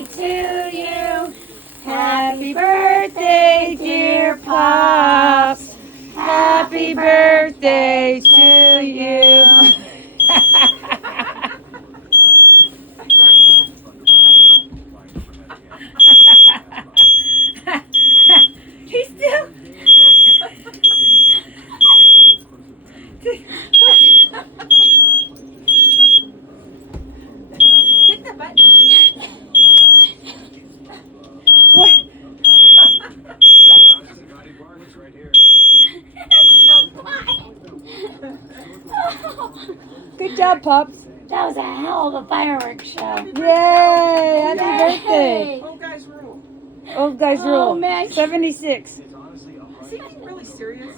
birthday to you. Happy birthday, dear Pops. Happy birthday to you. He's still. Hit the button. What? Good job, Pops. That was a hell of a fireworks show. Yay! Happy birthday. Old guys rule. Old guys Oh, rule. man. 76. Is he being really serious?